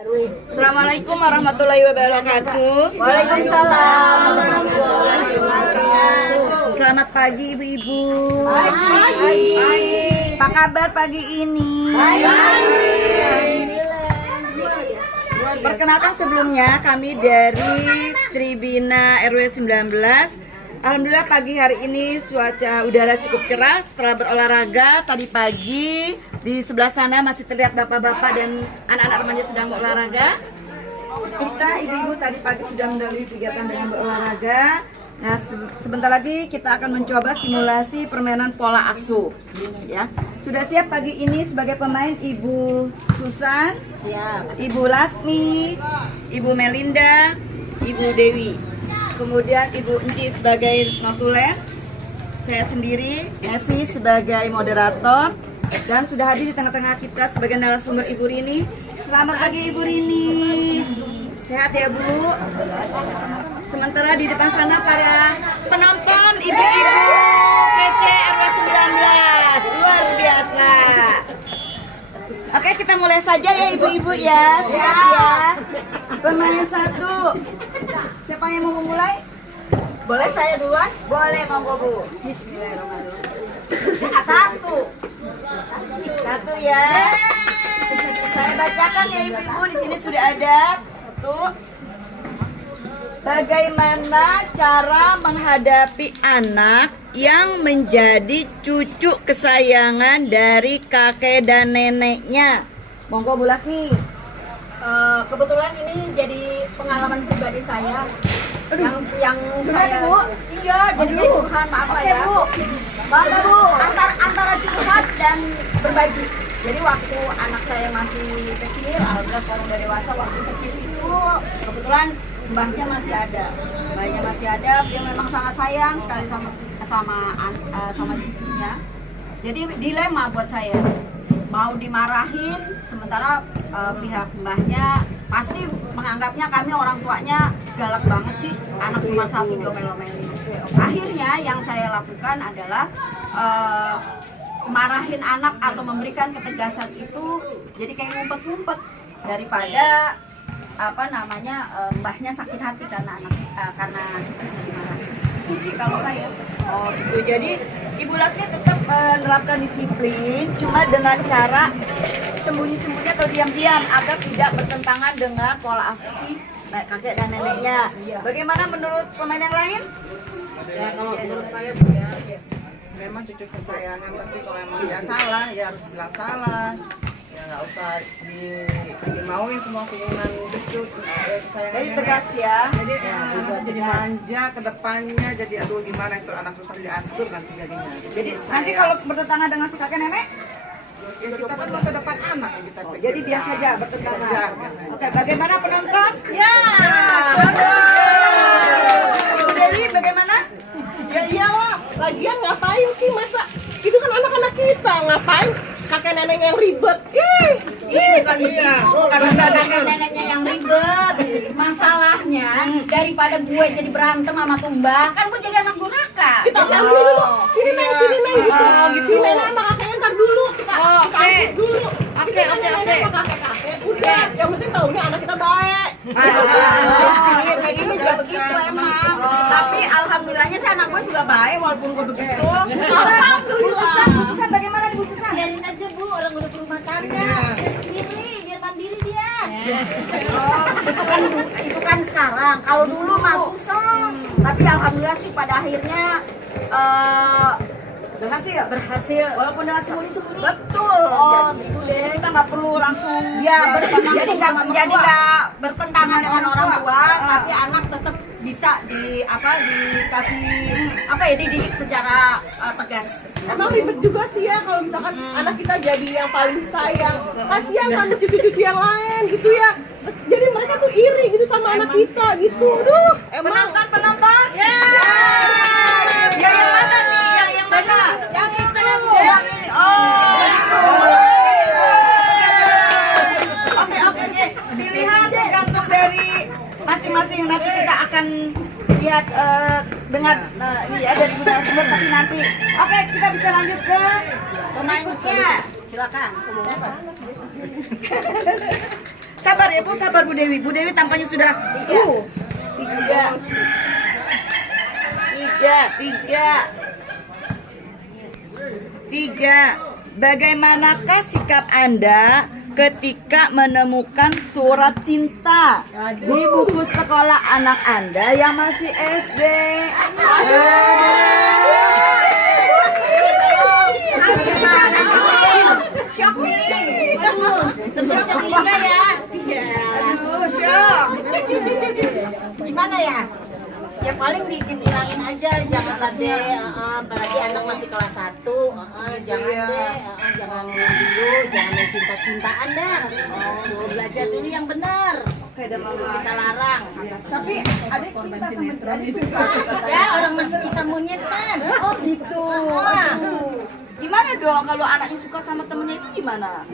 Assalamualaikum warahmatullahi wabarakatuh. Waalaikumsalam warahmatullahi wabarakatuh. Selamat pagi ibu-ibu. Pagi. Apa kabar pagi ini? Perkenalkan sebelumnya kami dari Tribina RW 19. Alhamdulillah pagi hari ini cuaca udara cukup cerah setelah berolahraga tadi pagi. Di sebelah sana masih terlihat bapak-bapak dan anak-anak remaja sedang berolahraga. Kita ibu-ibu tadi pagi sudah mendahului kegiatan dengan berolahraga. Nah, sebentar lagi kita akan mencoba simulasi permainan pola asuh. Ya, sudah siap pagi ini sebagai pemain Ibu Susan, Siap. Ibu Lasmi, Ibu Melinda, Ibu Dewi. Kemudian Ibu Enci sebagai notulen, saya sendiri Evi sebagai moderator, dan sudah hadir di tengah-tengah kita sebagai narasumber Ibu Rini. Selamat pagi Ibu Rini. Sehat ya Bu? Sementara di depan sana para penonton ibu-ibu PC RW 19. Luar biasa. Oke, kita mulai saja ya ibu-ibu ya. Siap ya. Pemain satu. Siapa yang mau memulai? Boleh saya duluan? Boleh, monggo Bu. Bismillahirrahmanirrahim. Satu ya. Saya bacakan ya ibu-ibu, di sini sudah ada. Satu. Bagaimana cara menghadapi anak yang menjadi cucu kesayangan dari kakek dan neneknya? Monggo Bu Lasmi. Kebetulan ini jadi pengalaman pribadi saya yang saya Bu? iya jadi kayak curhat, maaf Oke ya. Bu. Bangga Bu. Antara curhat dan berbagi. Jadi waktu anak saya masih kecil, alhamdulillah sekarang udah dewasa, waktu kecil itu kebetulan mbahnya masih ada. Mbahnya masih ada, dia memang sangat sayang sekali sama cucunya. Jadi dilema buat saya. Mau dimarahin, sementara pihak mbahnya pasti menganggapnya kami orang tuanya galak banget sih, anak cuma satu diomel-omelin. Akhirnya yang saya lakukan adalah marahin anak atau memberikan ketegasan itu jadi kayak ngumpet-ngumpet daripada mbahnya sakit hati karena karena cucunya dimarahin. Itu sih kalau saya. Oh gitu. Jadi Ibu Lasmi tetap menerapkan disiplin, cuma dengan cara sembunyi-sembunyi atau diam-diam agar tidak bertentangan dengan pola asuh kakek dan neneknya. Bagaimana menurut pemain yang lain? Ya kalau menurut saya Bu ya, memang cucu kesayangan, tapi kalau emang dia salah ya harus bilang salah. Ya nggak usah dimauin semua keinginan cucu kesayangan. Jadi tegas ya. Jadi nanti jadi manja ke depannya, jadi aduh gimana itu anak susah diatur nanti jadinya. Jadi nanti kalau bertentangan dengan si kakek nenek, ya kita kan masa depan anak yang kita pikirkan. jadi biar saja bertentangan. Saja. Oke, bagaimana penonton? Ya. Ibu Dewi bagaimana? Ya iyalah, lagian ngapain sih masa itu kan anak-anak kita, ngapain kakek nenek yang ribet? Bukan begitu, bukan masalah kakek neneknya yang ribet. Masalahnya daripada gue jadi berantem sama tumbang, kan gue jadi anak durhaka. Kita ambil dulu, sini neng gitu. Oh, gitu. Si nenek sama kakeknya ntar dulu, kita Oke. ambil dulu. Oke, Kita oke, nenek oke. sama kakek-kakek, udah. Yang penting taunya anak kita baik. Kayak gitu juga begitu emang. Tapi alhamdulillahnya sih anak gue juga baik walaupun gue begitu. Bu Susan bagaimana Bu Susan? Biarin aja Bu, orang udah rumah tangga. Dia sendiri, biar mandiri dia. Oh, itu kan sekarang. Kalau dulu mah susah. Tapi alhamdulillah sih pada akhirnya berhasil. Walaupun dengan sembunyi-sembunyi. Betul. Oh, gitu deh. Kita nggak perlu langsung. Ya, jadi nggak bertentangan dengan orang tua, tapi anak tetap bisa dikasih dididik secara tegas. Emang ribet juga sih ya kalau misalkan anak kita jadi yang paling sayang. Kasihan sama cucu-cucu yang lain gitu ya. Jadi mereka tuh iri gitu sama anak kita gitu. Duh, emang Penonton. Ya. Yang mana nih? Yang mana? yang kita yang Yang ini. Oh, gitu. Oke. Pilihan tergantung dari masing-masing. Nanti kita akan lihat dengar ini ya dari narasumber nanti. Oke, kita bisa lanjut ke berikutnya. Silakan. Sabar ya Bu, sabar Bu Dewi. Bu Dewi tampaknya sudah tiga. Bagaimanakah sikap Anda ketika menemukan surat cinta di buku sekolah anak Anda yang masih SD? Shock nih. Sempet juga ya. Aduh, shock. Gimana ya? Ya paling dibilangin aja, jangan deh, apalagi anak masih kelas 1, jangan deh, jangan dulu, jangan main cinta-cintaan dah. Belajar dulu yang benar. Kita larang. Tapi ada cinta sama teman itu. Ya orang masih cinta monyetan. Oh gitu. Aduh. Gimana dong kalau anaknya suka sama temennya itu gimana?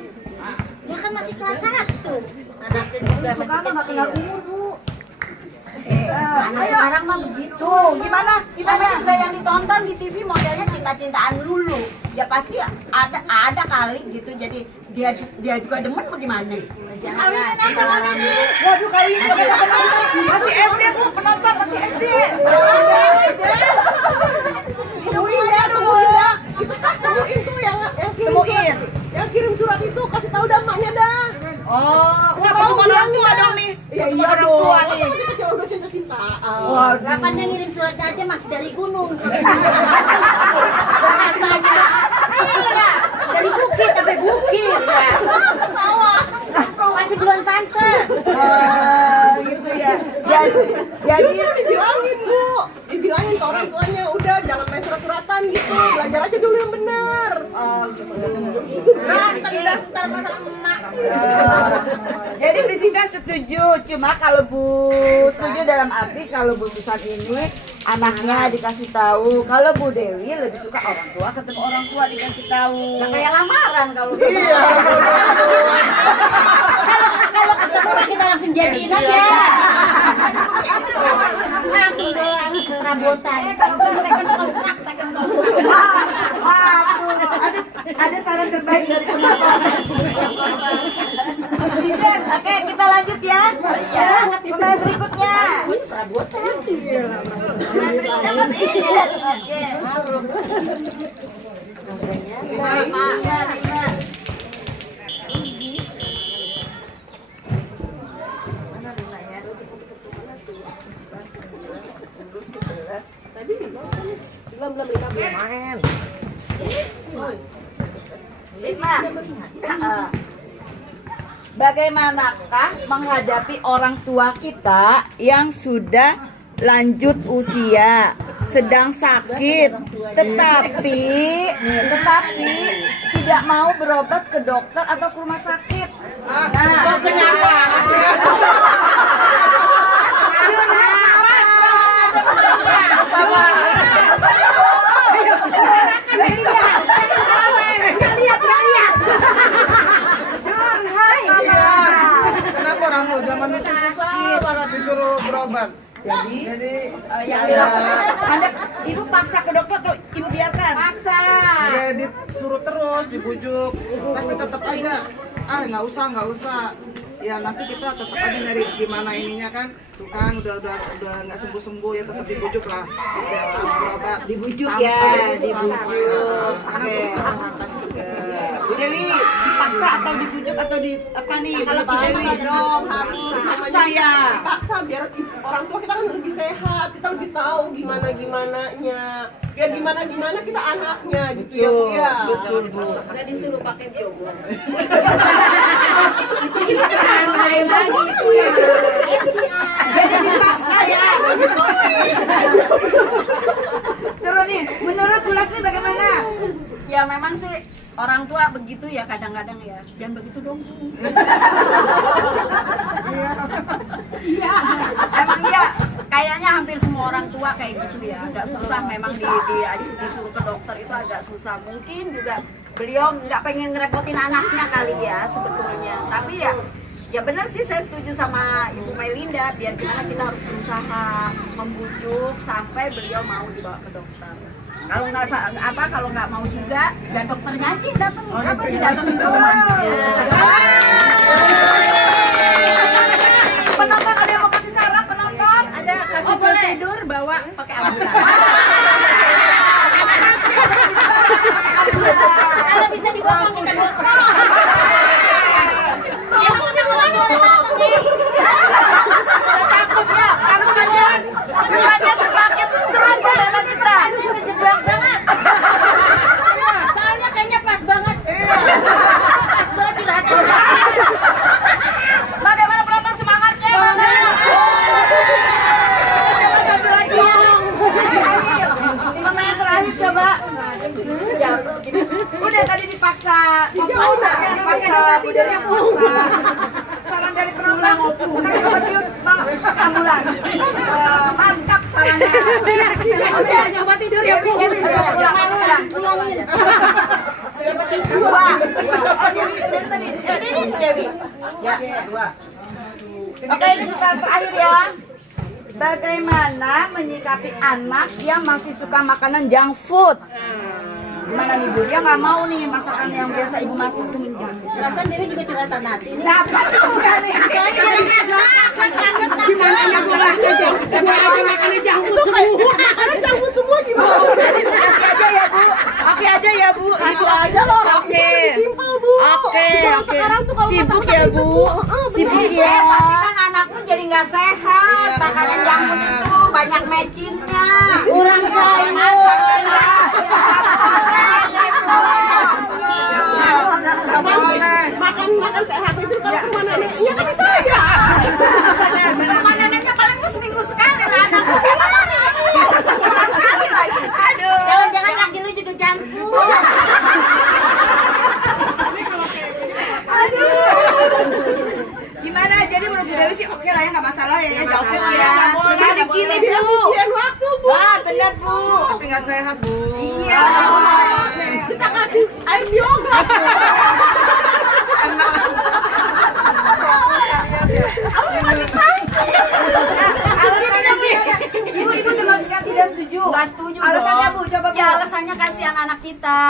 Ya kan masih kelas 1. Anaknya juga masih Suka nggak kecil. kenal umur Bu. Anak sekarang mah begitu. Gimana? Namanya juga yang ditonton di TV modelnya cinta-cintaan dulu. Ya pasti ada kali gitu. Jadi dia juga demen bagaimana? Waduh kali ini kita penonton masih SD Bu, penonton masih SD. Temuin tuh yang kirim Temuin. surat, yang kirim surat itu kasih tahu dah emaknya dah. Oh, ketemu orang tua dong nih. Ya Ketemu iya orang dong. tua Masa nih. masih kecil udah cinta-cintaan. Kapannya ngirim suratnya aja masih dari gunung. Bahasanya. Iya, dari bukit sampai bukit. Sawah. Masih belum pantas. Gitu ya. Jadi Dibilangin Bu, dibilangin ke orang tuanya udah jangan main surat-suratan gitu, belajar aja dulu yang benar. Jadi Priscilla setuju, cuma kalau Bu setuju dalam arti kalau Bu Susan ini anaknya dikasih tahu, kalau Bu Dewi lebih suka orang tua ketemu orang tua dikasih tahu. Nah, kayak lamaran kalau Iya. Kalau ketemu kita langsung jadiin aja. Langsung doang perabotan. Ada saran terbaik dari penonton. Oke, kita lanjut ya. Ya, pemain berikutnya. Jangan ini. Oke. Lima. Lima. Bagaimanakah menghadapi orang tua kita yang sudah lanjut usia, sedang sakit, tetapi tidak mau berobat ke dokter atau ke rumah sakit? Kenapa orang tua zaman itu susah banget disuruh berobat? Jadi Yang dilakukan Anda, ibu paksa ke dokter atau ibu biarkan? ya disuruh terus dibujuk, tapi tetap aja nggak usah. Ya nanti kita tetap aja nyari gimana ininya kan, tuh kan udah nggak sembuh ya tetap dibujuk lah. Ya, harus berobat. Dibujuk Sampai- ya, sampai, dibujuk. karena Oke. untuk kesehatan juga. Bu Dewi dipaksa atau dibujuk atau di apa nih? Kalau Bu Dewi paksa ya. Paksa biar orang tua kita kan lebih sehat, kita lebih tahu gimananya. Biar gimana kita anaknya gitu ya Bu ya. Betul Bu. Nggak disuruh pakai biobas. Jadi dipaksa ya. Seru nih. Menurut Bu Lasmi bagaimana? Ya memang sih orang tua begitu ya kadang-kadang ya. Jangan begitu dong. Iya. Emang iya. Kayaknya hampir semua orang tua kayak gitu ya. Agak susah memang disuruh ke dokter itu agak susah. Mungkin juga beliau nggak pengen ngerepotin anaknya kali ya sebetulnya. Tapi ya benar sih saya setuju sama Ibu Melinda. Biar gimana kita harus berusaha membujuk sampai beliau mau dibawa ke dokter. Kalau nggak mau juga dan dokternya aja yang datang, datang ke rumah. Kasih obat bius ambulan. Mantap sarannya. Udah coba tidur ya Bu. Dua. Oh Dewi tadi. Ini Dewi. Ya, dua. Oke, ini pertanyaan terakhir ya. Bagaimana menyikapi anak yang masih suka makanan junk food? Gimana nih Bu? Dia nggak mau nih masakan yang biasa ibu masak tuh junk food. Perasaan Dewi juga curhatan hati nih. Nah, pasti bukan nih. Gimana ya gua aja makannya jangkut semua. Karena jangkut semua gimana? Kasih aja ya Bu. Oke aja ya Bu. Itu aja loh. Oke. Simpel Bu. Oke. Sekarang tuh kalau Sibuk masak ya Bu. Sibuk ya. Tapi kan anakku jadi nggak sehat. Makanan jamu itu banyak mecinnya. Kurang sayur. Makan sehat itu kalau ke rumah nenek. Iya kan saya. Rumah neneknya paling seminggu sekali lah anakku. Gimana nih? Kurang sekali lagi. Aduh. Jangan-jangan laki lu juga jantung. Gimana? Jadi menurut Bu Dewi sih oke lah ya, nggak masalah ya, junk food ya. Jadi gini Dia Bu. habiskan waktu Bu. Wah benar Bu. Tapi nggak sehat, Bu. Iya. Kita kasih air yoga. Ibu termasuk yang tidak setuju. Nggak setuju Alasannya dong. Bu, coba Bu. Ya alasannya kasihan anak kita.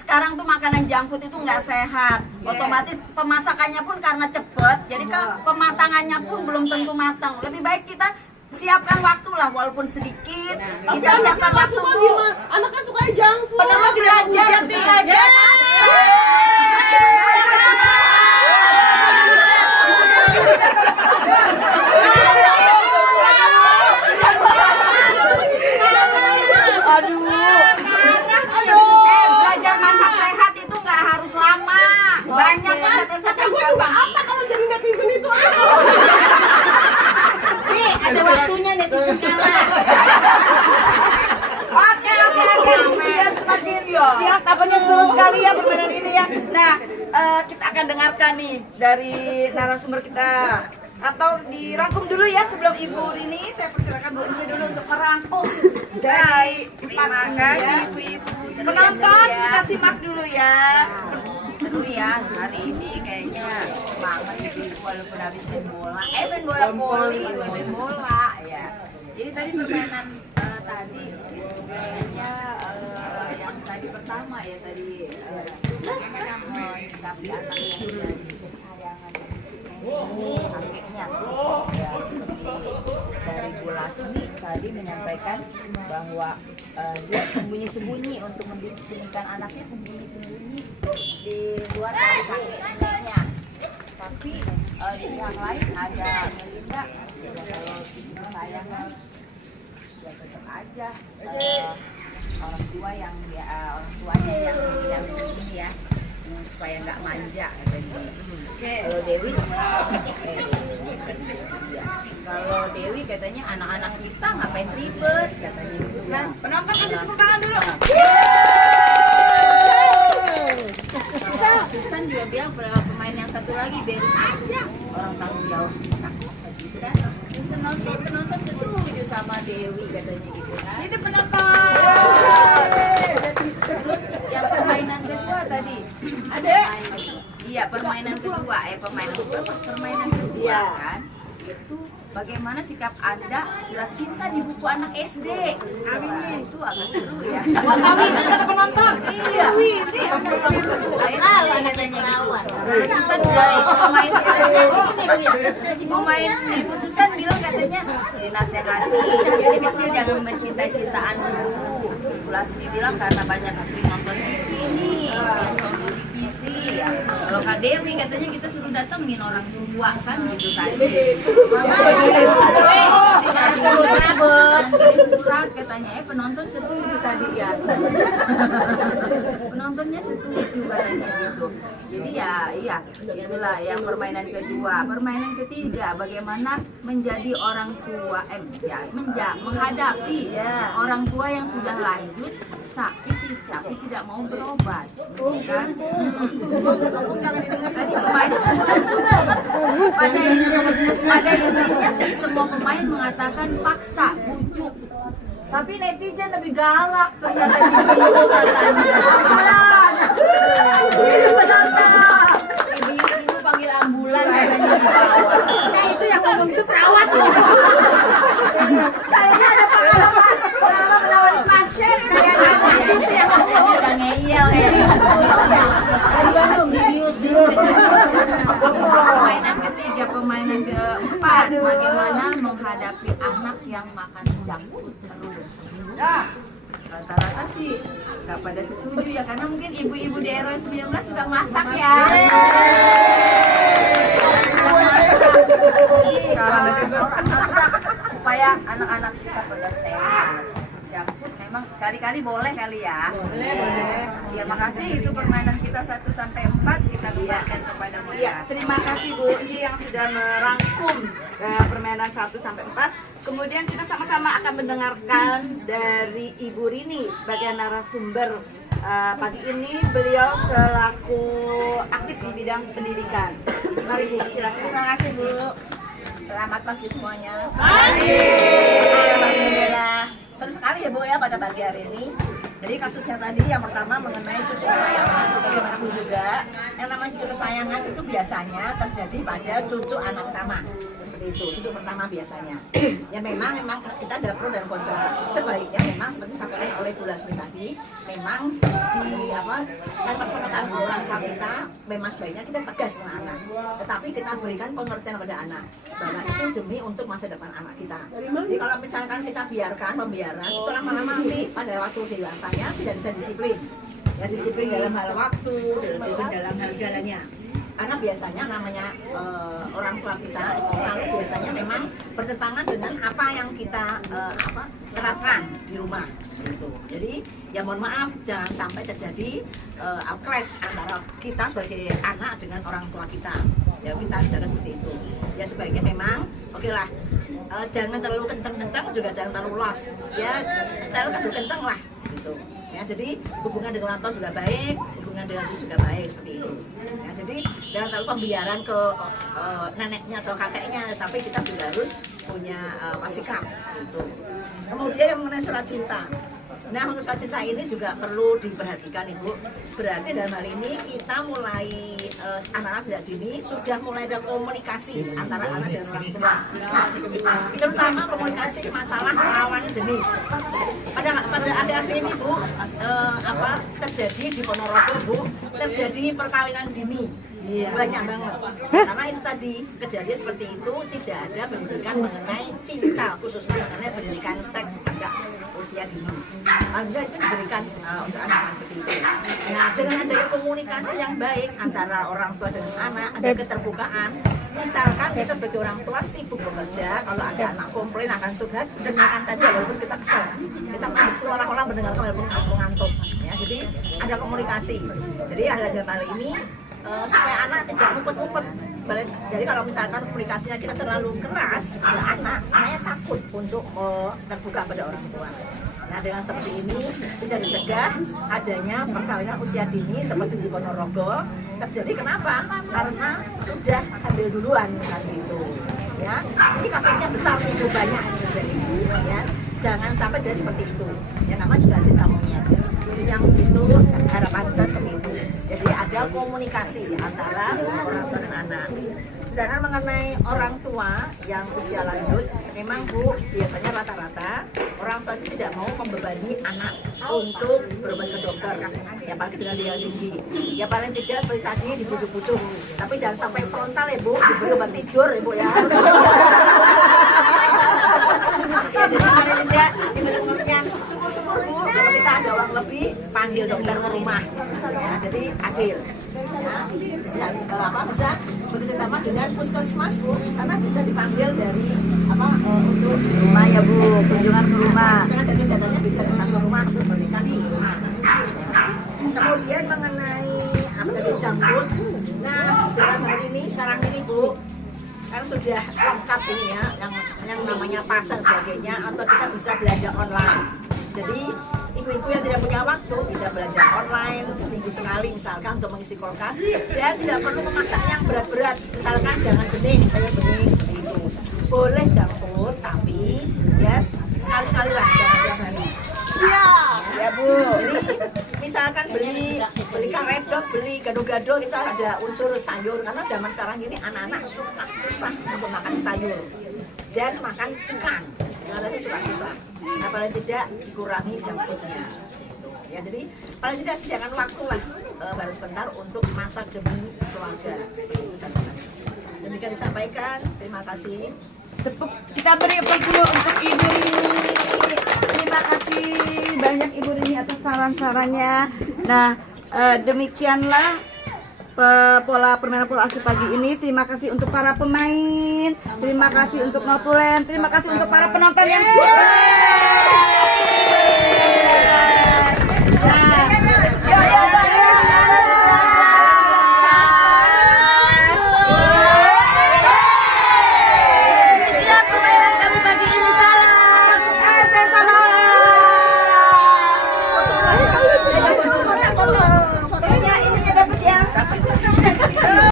Sekarang tuh makanan junk food itu nggak sehat. Otomatis pemasakannya pun karena cepet. Jadi kan pematangannya pun belum tentu matang. Lebih baik kita siapkan waktu lah walaupun sedikit. Kita siapkan waktu. Suka gimana? Anaknya suka junk food. Penonton tidak Belajar, memuji belajar. Belajar masak sehat itu nggak harus lama. Banyak resep-resep Kata yang gue juga gampang. apa kalau jadi netizen itu apa? Nih, ada waktunya netizen kalah. Oke. Sudah semakin siang, apanya seru sekali ya permainan ini ya. Nah, kita akan dengarkan nih dari narasumber kita. Atau dirangkum dulu ya sebelum Ibu Rini. Saya persilakan Bu Ence dulu untuk merangkum dari empat ini ya. Ibu-ibu. Penonton kita simak dulu ya. Seru ya, hari ini kayaknya semangat ibu-ibu walaupun habis main bola. Main bola voli, bukan main bola ya. Jadi tadi permainan tadi kayaknya yang tadi pertama ya tadi bagaimana menyikapi anak yang menjadi kesayangan kakeknya. Ya, seperti dari Bu Lasmi tadi menyampaikan bahwa dia sembunyi-sembunyi untuk mendisiplinkan anaknya, sembunyi-sembunyi di luar dari kakek neneknya. Tapi di pihak lain ada Melinda, ya kalau kesayangan ya tetap aja orang tua yang orang tuanya yang ini ya supaya nggak manja katanya. Kalau Dewi kalau Dewi katanya anak-anak kita ngapain ribet katanya gitu kan. Penonton kasih tepuk tangan dulu. Susan juga bilang pemain yang satu lagi biarin aja orang tanggung jawab kita gitu kan. Terus penonton setuju sama Dewi katanya gitu kan. Ini penonton. Terus yang permainan kedua tadi iya permainan kedua kan itu bagaimana sikap Anda surat cinta di buku anak SD. Itu agak seru ya. Kami kata penonton. Iya. Akhirnya katanya gitu. Susan dari pemain Ibu Susan bilang katanya dinasehati jadi kecil jangan mencinta-cintaan dulu. Bu Lasmi bilang karena banyak sering nonton TV nih, nonton di TV ya. Kalau Kak Dewi katanya kita suruh datengin orang tua kan gitu tadi. Surat katanya penonton setuju tadi ya. Penontonnya setuju katanya gitu. Jadi ya iya itulah yang permainan kedua. Permainan ketiga bagaimana menjadi orang tua menghadapi orang tua yang sudah lanjut sakit tapi tidak mau berobat kan. Tadi permainan pada Pada intinya sih semua pemain mengatakan paksa, bujuk. Tapi netizen lebih galak ternyata dibius katanya. Dibius itu panggil ambulan katanya dibawa. Nah itu yang ngomong itu perawat loh. Kayaknya ada pengalaman melawan pasien kayaknya. Itu yang pasiennya udah ngeyel ya. Dari Bandung dibius dulu. Permainan ketiga, permainan keempat, bagaimana menghadapi anak yang makan junk food terus. Rata-rata sih nggak pada setuju ya, karena mungkin ibu-ibu di RW 19 juga masak ya. Jadi orang masak supaya anak-anak kita pada sehat. Junk food memang sekali-kali boleh kali ya. Boleh. Ya makasih, itu permainan kita 1 sampai 4 kita kembalikan kepada Ya, moderator. terima kasih Bu Enci yang sudah merangkum permainan 1 sampai 4. Kemudian kita sama-sama akan mendengarkan dari Ibu Rini sebagai narasumber pagi ini. Beliau selaku aktif di bidang pendidikan. Mari Bu, silakan. Terima kasih Bu. Selamat pagi semuanya. Pagi. Alhamdulillah. Seru sekali ya Bu ya pada pagi hari ini. Jadi kasusnya tadi yang pertama mengenai cucu kesayangan. Bagaimanapun juga yang namanya cucu kesayangan itu biasanya terjadi pada cucu anak pertama. Seperti itu, cucu pertama biasanya. Ya memang kita ada pro dan kontra. Sebaiknya memang seperti disampaikan oleh Bu Lasmi tadi, memang tanpa sepengetahuan orang tua kita, memang sebaiknya kita tegas dengan anak. Tetapi kita berikan pengertian kepada anak bahwa itu demi untuk masa depan anak kita. Jadi kalau misalkan kita biarkan pembiaran, itu lama-lama nanti pada waktu dewasanya tidak bisa disiplin. Ya disiplin dalam hal waktu, disiplin dalam hal segalanya. Karena biasanya namanya orang tua kita itu selalu biasanya memang bertentangan dengan apa yang kita terapkan di rumah gitu. Jadi ya mohon maaf jangan sampai terjadi clash antara kita sebagai anak dengan orang tua kita. Ya kita harus jaga seperti itu. Ya sebaiknya memang oke lah, jangan terlalu kencang-kencang juga jangan terlalu los. Ya style kan kencang lah gitu. Ya jadi hubungan dengan orang tua juga baik, hubungan dengan cucu juga baik seperti itu. Ya, jadi jangan terlalu pembiaran ke neneknya atau kakeknya, tapi kita juga harus punya sikap gitu. Kemudian yang mengenai surat cinta. Nah untuk surat cinta ini juga perlu diperhatikan Ibu. Berarti dalam hal ini kita mulai anak-anak sejak dini sudah mulai ada komunikasi antara anak dan orang tua. Terutama komunikasi masalah lawan jenis. Pada akhir-akhir ini Bu, terjadi di Ponorogo Bu, terjadi perkawinan dini. Banyak banget. Karena itu tadi kejadian seperti itu tidak ada pendidikan mengenai cinta, khususnya mengenai pendidikan seks pada usia dini. Anda itu diberikan untuk anak-anak seperti itu. Nah dengan adanya komunikasi yang baik antara orang tua dan anak, ada keterbukaan. Misalkan kita sebagai orang tua sibuk bekerja, kalau ada anak komplain akan curhat, dengarkan saja walaupun kita kesal. Kita seolah-olah mendengarkan walaupun ngantuk. Ya, jadi ada komunikasi. Jadi dalam hal ini supaya anak tidak ngumpet-ngumpet. Jadi kalau misalkan komunikasinya kita terlalu keras pada anaknya takut untuk terbuka pada orang tua. Nah dengan seperti ini bisa dicegah adanya perkawinan usia dini seperti di Ponorogo terjadi. Kenapa? Karena sudah ambil duluan kan itu. Ya, ini kasusnya besar itu banyak terjadi. Ya, jangan sampai jadi seperti itu. Ya namanya juga cinta monyet. Yang itu harapan saya seperti itu. Jadi ada komunikasi antara orang tua dan anak. Sedangkan mengenai orang tua yang usia lanjut, memang Bu, biasanya rata-rata orang tua itu tidak mau membebani anak untuk berobat ke dokter. Ya paling dengan dia tinggi. Ya paling tidak seperti tadi dibujuk-bujuk. Tapi jangan sampai frontal ya Bu, diberi obat tidur ya Bu ya. Ya jadi paling tidak diberi pengertian. Syukur-syukur Bu, kalau kita ada uang lebih, panggil dokter ke rumah. Ya, jadi adil. Ya, bisa bekerja sama dengan puskesmas Bu, karena bisa dipanggil dari untuk Rumah ya Bu, kunjungan ke rumah. tenaga kesehatannya bisa datang ke rumah untuk memberikan di rumah. Kemudian mengenai tadi junk food. Nah dalam hal ini sekarang ini Bu, kan sudah lengkap ini ya, yang namanya pasar sebagainya, atau kita bisa belanja online. Jadi ibu-ibu yang tidak punya waktu bisa belanja online seminggu sekali misalkan untuk mengisi kulkas, dan tidak perlu memasak yang berat-berat. Misalkan jangan bening, saya bening seperti itu. boleh jemput, tapi ya sekali-sekali lah, jangan tiap hari. Siap ya Bu. Jadi misalkan beli karedok, beli gado-gado, kita ada unsur sayur karena zaman sekarang ini anak-anak susah untuk makan sayur dan makan ikan, karena susah. Nah, paling tidak dikurangi jemputnya. Ya, jadi paling tidak sediakan waktu lah baru sebentar untuk masak demi keluarga. Demikian disampaikan. Terima kasih. Tepuk kita beri applause dulu untuk Ibu Rini. Terima kasih banyak Ibu Rini atas saran-sarannya. Nah, demikianlah pola permainan pola asuh pagi ini. Terima kasih untuk para pemain, terima kasih untuk Notulen, terima kasih untuk para penonton yang sudah